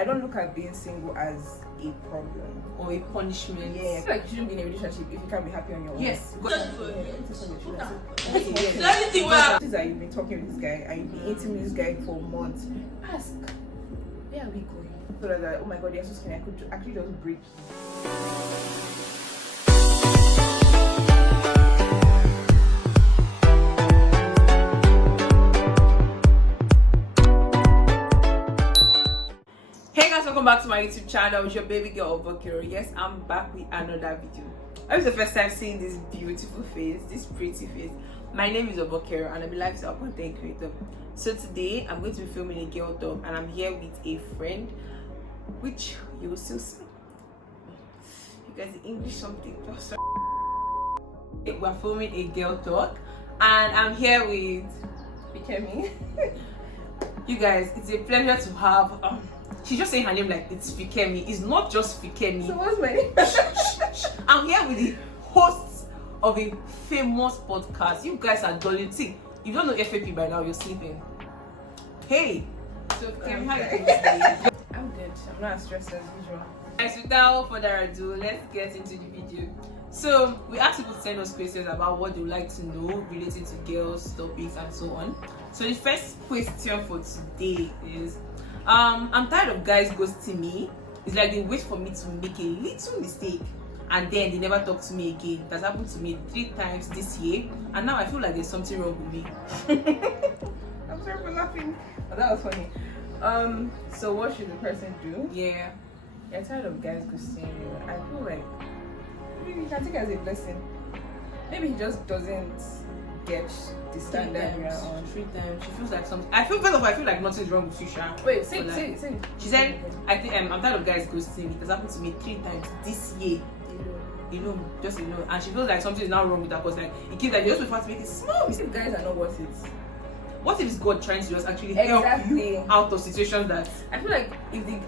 I don't look at being single as a problem or a punishment. Yeah, I feel like you shouldn't be in a relationship if you can't be happy on your own. Yes. Things that you've been talking with this guy and you've been eating with this guy for months. Ask, where are we going? So that, oh my god, you're so skinny, I could actually just break you. Welcome back to my YouTube channel. It's your baby girl Ovokeroh. Yes, I'm back with another video. This is the first time seeing this beautiful face, this pretty face. My name is Ovokeroh and I'm a lifestyle content creator. So today I'm going to be filming a girl talk and I'm here with a friend, which you will still see. You guys, the English something. We're filming a girl talk and I'm here with Fikemi. You guys, it's a pleasure to have she's just saying her name like it's Fikemi. It's not just Fikemi. So what's my name? I'm here with the hosts of a famous podcast. You guys are dulling. See, you don't know FAP by now, you're sleeping. Hey. So Fikemi, how are you doing? I'm good. I'm not as stressed as usual. Guys, without further ado, let's get into the video. So we asked people to send us questions about what they would like to know related to girls, topics, and so on. So the first question for today is I'm tired of guys ghosting me. It's like they wait for me to make a little mistake and then they never talk to me again. That's happened to me 3 times this year and now I feel like there's something wrong with me. I'm sorry for laughing, but that was funny. So what should the person do? Yeah, you're tired of guys ghosting you. I feel like maybe you can take it as a blessing. Maybe he just doesn't get the standard we are on. 3 times. She feels like something. I feel like nothing's wrong with you, Sha. Wait, say. She said, I think I'm tired of guys ghosting me. It has happened to me 3 times this year. You know, just and she feels like something is now wrong with her because like it keeps like they just prefer to make it small mistakes. Guys are not worth it. What if it's God trying to just actually help you out of situations that I feel like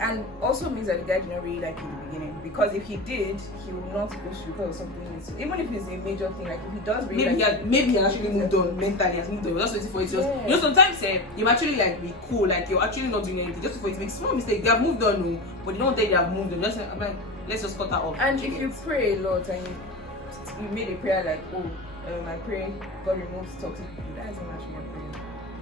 and also means that the guy did not really like you in the beginning, because if he did, he would not go through because of something. Even if it's a major thing, like if he does really maybe he actually moved on mentally, has moved on. Just waiting for it to just sometimes you actually like be cool, like you're actually not doing anything, just for it to make small mistake. They have moved on, but they don't think they have moved on. I'm like, let's just cut that off. And if you pray a lot and you made a prayer like, I pray God removes toxic people, that isn't actually a prayer.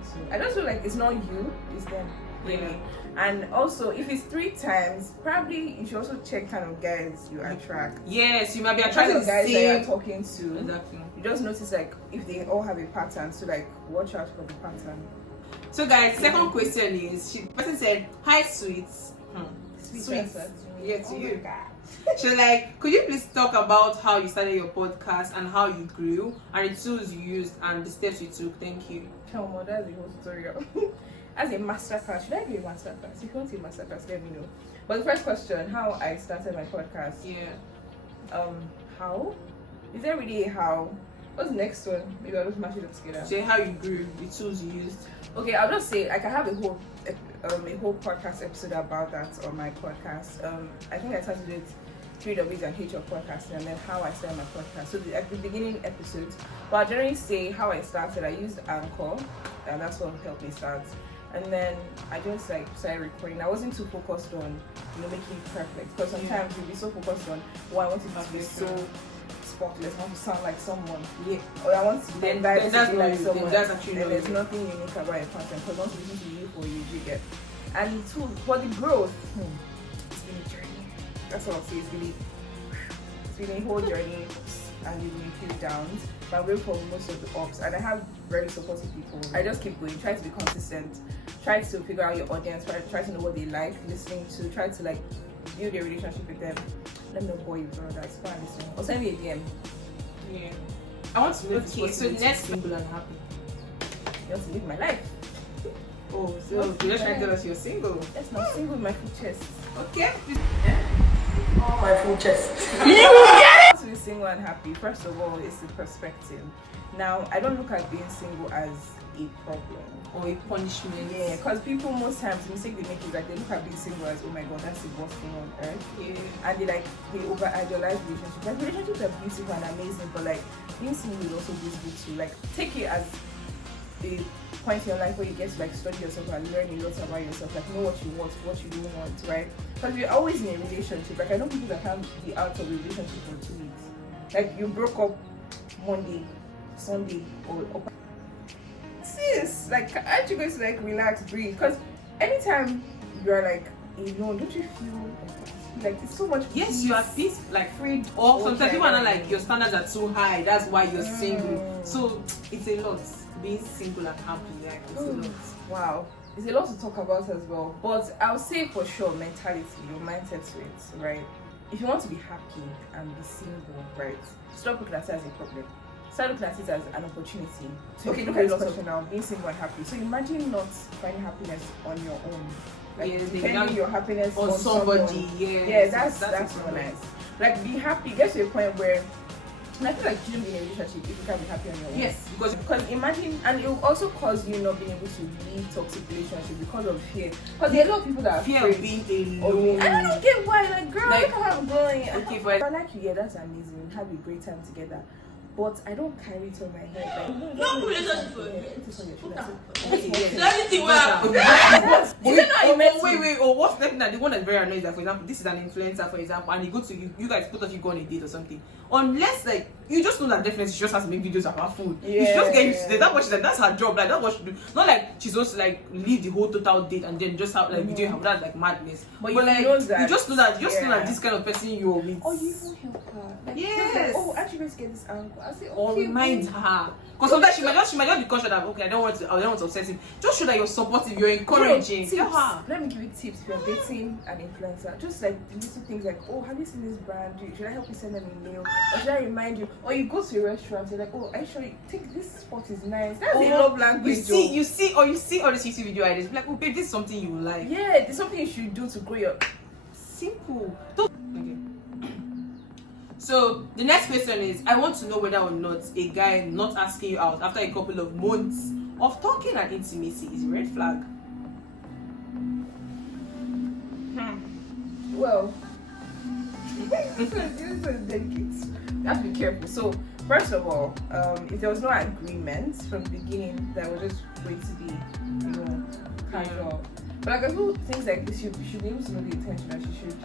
So I don't feel like it's not you, it's them. Really. Yeah. And also, if it's 3 times, probably you should also check kind of guys you attract. Yes, you might be attracting the guys that you're talking to. Exactly. You just notice like if they all have a pattern, so like watch out for the pattern. So guys, second question is, the person said, "Hi sweets." Sweets. Yeah, to you. So like, could you please talk about how you started your podcast and how you grew and the tools you used and the steps you took? Thank you. Tell that's the whole tutorial. As a masterclass, should I do a masterclass? If you want a masterclass, let me know. But the first question, how I started my podcast. Yeah. How? Is there really a how? What's the next one? Maybe I'll just mash it up together. Say how you grew, the tools you used. Okay, I'll just say like I have a whole podcast episode about that on my podcast. I think I started it 3 W's and H of podcasting, and then how I started my podcast. So at the beginning episodes, but I generally say how I started. I used Anchor, and that's what helped me start. And then I just like started recording. I wasn't too focused on making it perfect, because sometimes you'll be so focused on I want it to be so spotless, I want to sound like someone. Yeah. Or I want to be like someone. That's actually and there's nothing unique about a pattern, because once you listen to you for you get. And too for the growth, it's been a journey. That's what I'll say. It's been a whole journey, and you've been few downs. But I'm grateful for most of the ups, and I have very supportive people. I just keep going, try to be consistent, try to figure out your audience, try to know what they like listening to, try to like build a relationship with them. Let me know boy, that's fine. Or send me a DM. Yeah. I want to know. Okay, so next single and happy. You want to live my life. Oh, so you're just trying to tell us you're single? Yes, I'm single with my full chest. Okay. My full chest. You get it? To be single and happy, first of all, it's the perspective. Now, I don't look at being single as a problem or a punishment. Yeah, because people most times the mistake they make is like they look at being single as, oh my god, that's the worst thing on earth. Yeah. And they over idealize relationships. Like relationships are beautiful and amazing, but like being single is also beautiful too. Like take it as a point in your life where you get to like study yourself and learn a lot about yourself, like know what you want, what you don't want, right? Because we're always in a relationship. Like I know people that can't be out of a relationship for 2 weeks. Like you broke up Monday, Sunday, or sis, like aren't you going to like relax, breathe? Because anytime you're like alone, don't you feel like it's so much Yes, you are peace, like free. or sometimes people are like your standards are too high, that's why you're single. So it's a lot being single and happy, like it's a lot. Wow, it's a lot to talk about as well, but I'll say for sure mentality, your mindset to it, right? If you want to be happy and be single, right, stop looking at it as a problem. Start looking at it as an opportunity. Okay, look at this question now, being single and happy. So imagine not finding happiness on your own. Like depending your happiness on somebody. Yeah, that's not nice. Like be happy, get to a point where, and I feel like you shouldn't be in a relationship if you can't be happy on your own. Yes, because imagine, and it will also cause you not being able to leave toxic relationship because of fear. Because there are a lot of people that are fear of being alone. And I don't get why, like girl, like, look at how I'm growing. Okay, if I like you, yeah, that's amazing. Have a great time together. But I don't carry it on my head. Like, no relationship for me. Wait, or what's the one that's very annoying is that, for example, this is an influencer, for example, and you go to you guys, both of you go on a date or something. Unless like you just know that definitely she just has to make videos about food. You should just get used to it. That's what she's like, that's her job, like that's what she do. Not like she's supposed to like leave the whole total date and then just have like video her. That's like madness. But like you just know that this kind of person you're with. Oh, you will help her. Like, yes. Oh, actually let's get this uncle. I say okay. Or remind her. Because sometimes she might just be conscious that okay, I don't want to upset him. Just show that you're supportive, you're encouraging. Let me give you tips if you're dating an influencer. Just like little things like, oh, have you seen this brand? Should I help you send them a mail? Or should I remind you? Or you go to a restaurant, you're like, oh, are you sure you think this spot is nice? That's a love language. You see all this YouTube video ideas. Be like, oh babe, this is something you like. Yeah, there's something you should do to grow your simple. Okay. So the next question is, I want to know whether or not a guy not asking you out after a couple of months of talking and intimacy is a red flag. Well, this is delicate. You have to be careful. So first of all, if there was no agreement from the beginning that was just going to be, casual. But like I feel things like this, you should be able to know the intention that you should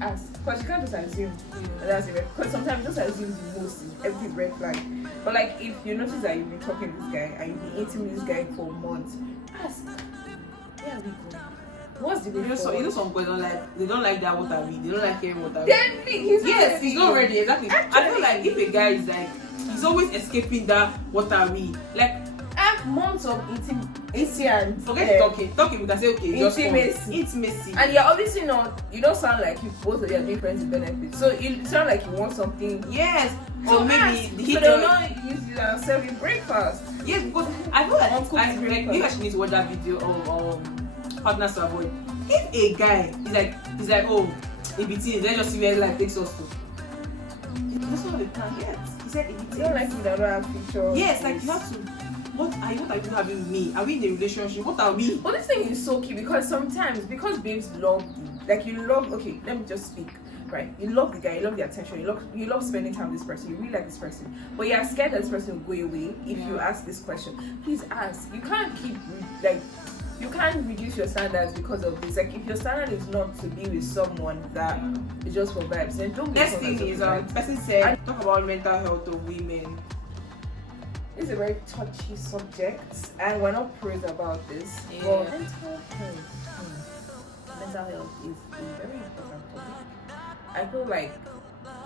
ask. Because you can't just assume that's a red. Because sometimes just assume the most is every red flag. But like if you notice that you've been talking to this guy and you've been eating with this guy for months, ask, where are we going? What's the way forward? Some boys they don't like that what I mean. They don't like hearing what I mean. Then he's not ready, exactly. Actually, I feel like if a guy is like he's always escaping that what are we like. Months of eating and forget talking we can say okay intimacy and you're obviously not, you don't sound like you both of you are doing friends with benefits, so you sound like you want something. Yes, or maybe he don't know use it and serve you breakfast. Yes, because I feel like you actually need to watch that video of partners to avoid. If a guy is like oh if it is, let's just see where life takes us to. He doesn't have a plan yet. He said if it is, you don't like me that don't have future. Yes, like you have to. What are you having with me? Are we in a relationship? What are we? But this thing is so key because sometimes, because babes love you, like you love, okay, let me just speak, right? You love the guy, you love the attention, you love spending time with this person, you really like this person, but you're scared that this person will go away if you ask this question. Please ask. You can't keep, like, you can't reduce your standards because of this. Like, if your standard is not to be with someone that is just for vibes, then don't be. Next thing is, person said, talk about mental health of women. This is a very touchy subject, and we're not pros about this. Yeah. But mental health is a very important topic. I feel like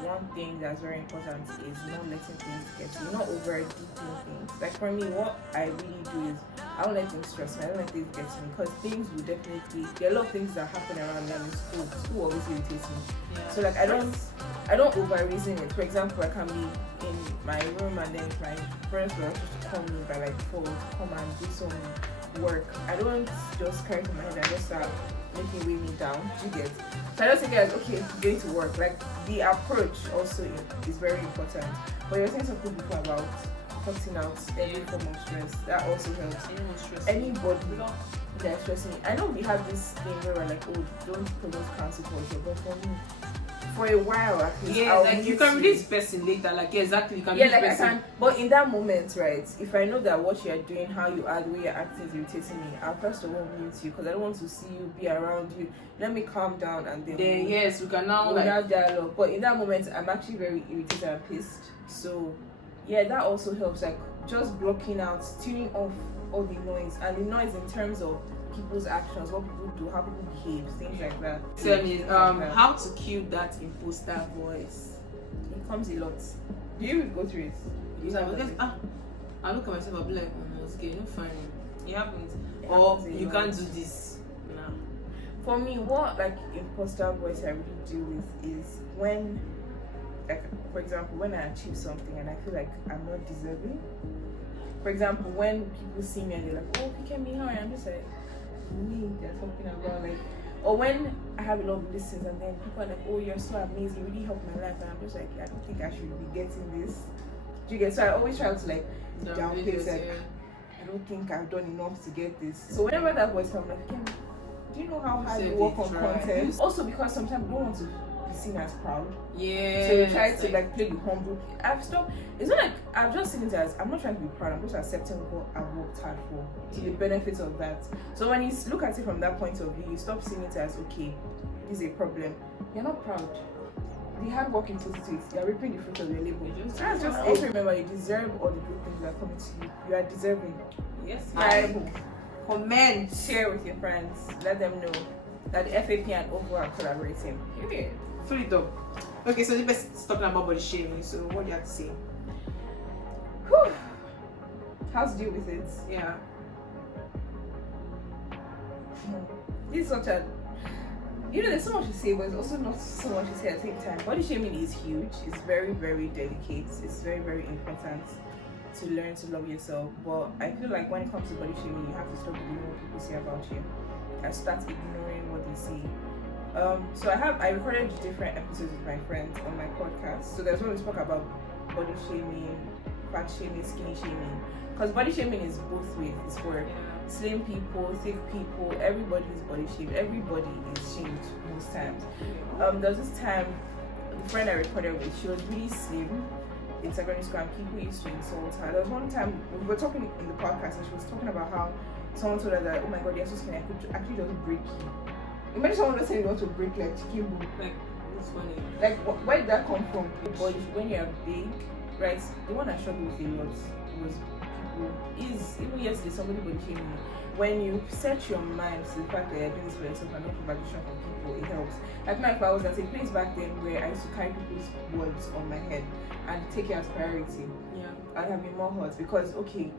one thing that's very important is not letting things get to you, not overthinking things. Like for me, what I really do is I don't let things stress me. I don't let things get to me because things will definitely. There are a lot of things that happen around them in school. School always irritates me. Yeah. So like I don't over reason it. For example, I can be in my room and then my friends will just call me by like 4 to come and do some work. I don't just carry it in my head and just start making weigh me down. You get? So I just think as okay, going to work. Like the approach also is very important. But you're saying something before about cutting out any form of stress. That also helps. Anybody that's stressing. I know we have this thing where we're like, oh, don't promote cancel culture, but for me, for a while at least. Yeah, like you can read this person later. Like exactly, you can yeah, read like this person. I can. But in that moment, right? If I know that what you're doing, how you are, the way you're acting is irritating me, I'll first of all mute you because I don't want to see you, be around you. Let me calm down and then Yes, we can now we'll like have dialogue. But in that moment, I'm actually very irritated and pissed. So yeah, that also helps. Like just blocking out, tuning off all the noise, and the noise in terms of people's actions, what people do, how people behave, things like that. tell me how to kill that imposter voice. It comes a lot. Do you go through it? I look at myself, I'll be like, it's okay, no fine. It happens. It Or happens a you lot. can't do this. Nah. For me, what like imposter voice I really deal with is when, like, for example, when I achieve something and I feel like I'm not deserving. For example, when people see me and they're like, "Oh, pick at me, how?" I'm just like, me, they're talking about like, or when I have a lot of listens and then people are like, "Oh, you're so amazing, you really helped my life," and I'm just like, I don't think I should be getting this. Do you get? So I always try to like downplay it. Like, I don't think I've done enough to get this. So whenever that voice comes, I'm like, do you know how hard you work on content? Also because sometimes you don't want to be seen as proud. Yeah. So you try to like play the humble. I've stopped. It's not like I've just seen it as I'm not trying to be proud. I'm just accepting what I've worked hard for, to the benefits of that. So when you look at it from that point of view, you stop seeing it as okay, this is a problem. You're not proud. The hard work you put into it, you're reaping the fruit of your labor. That's just also remember you deserve all the good things that are coming to you. You are deserving. Yes. Comment, share with your friends, let them know that the FAP and Ovokeroh are collaborating. Period. Fill it up. Okay, so the best talking about body shaming. So what do you have to say? Whew. How to deal with it? Yeah. This is such a, there's so much to say, but there's also not so much to say at the same time. Body shaming is huge. It's very, very delicate. It's very, very important to learn to love yourself. But I feel like when it comes to body shaming, you have to stop believing what people say about you and start ignoring what they say. So I recorded different episodes with my friends on my podcast. So there's one we spoke about body shaming, fat shaming, skinny shaming. Because body shaming is both ways. It's for slim people, thick people, everybody is body shamed. Everybody is shamed most times. There was this time, the friend I recorded with, she was really slim in secondary school and people used to insult her. There was one time, we were talking in the podcast and she was talking about how someone told her that, oh my god, you're so skinny, I could actually just break you. Imagine someone just saying you want to break like chicken bone. Like, it's funny. Like, where did that come from? But when you're big, right, the one I struggled with a lot was people, even yesterday somebody body shaming me. When you set your mind to the fact that you're doing this for yourself and not for validation from people, it helps. Like now, if I was at a place back then where I used to carry people's words on my head and take it as priority, I'd have been more hurt because, okay,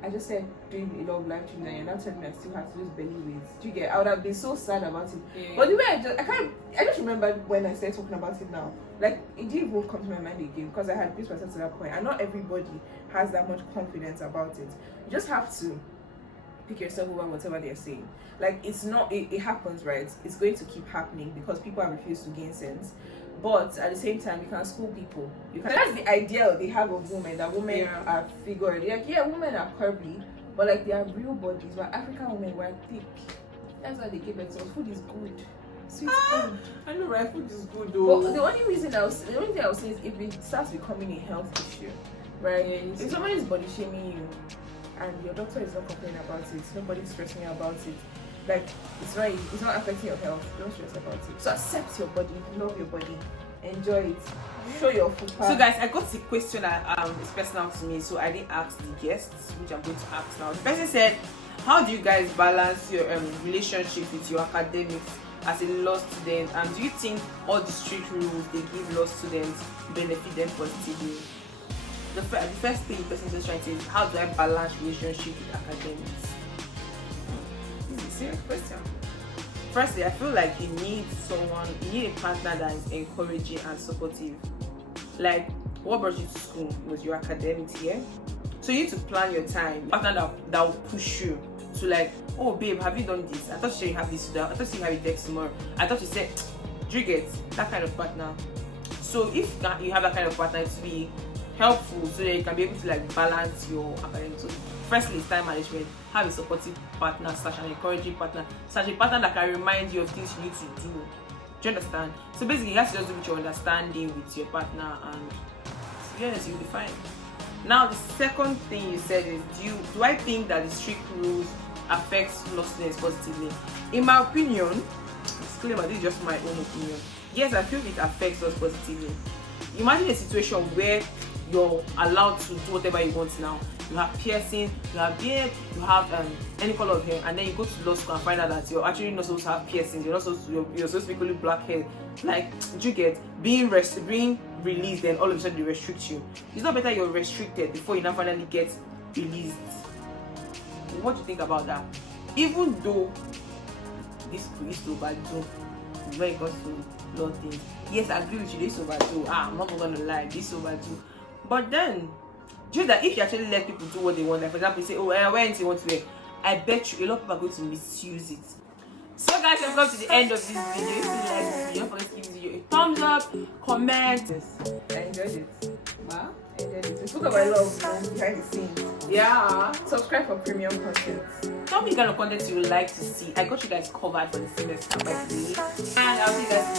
I just said doing a lot of life change and you're not telling me I still have to lose belly weight. Do you get? I would have been so sad about it. Yeah. But the way I just remember when I started talking about it now. Like it didn't even come to my mind again because I had built myself to that point. And not everybody has that much confidence about it. You just have to pick yourself over whatever they're saying. Like it's not it happens, right? It's going to keep happening because people have refused to gain sense. But at the same time, you can school people. That's the ideal they have of women. That women are figured. Like women are curvy, but like they are real bodies. But African women were thick. That's why they give it to us. Food is good, sweet food. I know, right? Food is good though. But the only thing I was saying is if it starts becoming a health issue, right? Yeah, if somebody is body shaming you, and your doctor is not complaining about it, nobody's stressing you about it. Like it's not affecting your health. Don't stress about it. So accept your body, love your body, enjoy it, show your food. So guys, I got a question that is personal to me, so I didn't ask the guests, which I'm going to ask now. The person said, how do you guys balance your relationship with your academics as a law student, and do you think all the strict rules they give law students benefit them positively? The first thing the person is trying to say is, how do I balance relationship with academics? Serious question. Firstly, I feel like you need a partner that is encouraging and supportive. Like what brought you to school was your academics, yeah? So you need to plan your time. A partner that will push you to like, oh babe, have you done this? I thought you said you have this today. I thought you have it next tomorrow. I thought you said, do you get that kind of partner? So if you have that kind of partner, to be helpful so that you can be able to like balance your academics. So firstly, time management. Have a supportive partner / an encouraging partner / a partner that can remind you of things you need to do. Do you understand? So basically, you have to just do with your understanding with your partner, and to be honest, you'll be fine. Now, the second thing you said is, do I think that the strict rules affects lostness positively? In my opinion, disclaimer, this is just my own opinion. Yes, I feel it affects us positively. Imagine a situation where you're allowed to do whatever you want now. You have piercing, you have beard, you have any color of hair, and then you go to law school and find out that you're actually not supposed to have piercings. You're supposed to be only black hair. Like, do you get being released? Then all of a sudden they restrict you. It's not better you're restricted before you now finally get released. What do you think about that? Even though this is overdo when it comes to law things. Yes, I agree with you. This overdo. I'm not gonna lie. This overdo. But then, just that if you actually let people do what they want, like for example, you say, oh, I wear anything you want to wear, I bet you a lot of people are going to misuse it. So guys, we've come to the end of this video. If you like this video, don't forget to give this video a thumbs up, comment. Yes, I enjoyed it. Wow, I enjoyed it. We spoke about a lot of behind the scenes. Yeah. Subscribe for premium content. Tell me the kind of content you would like to see. I got you guys covered for the semester by today. And I'll see you guys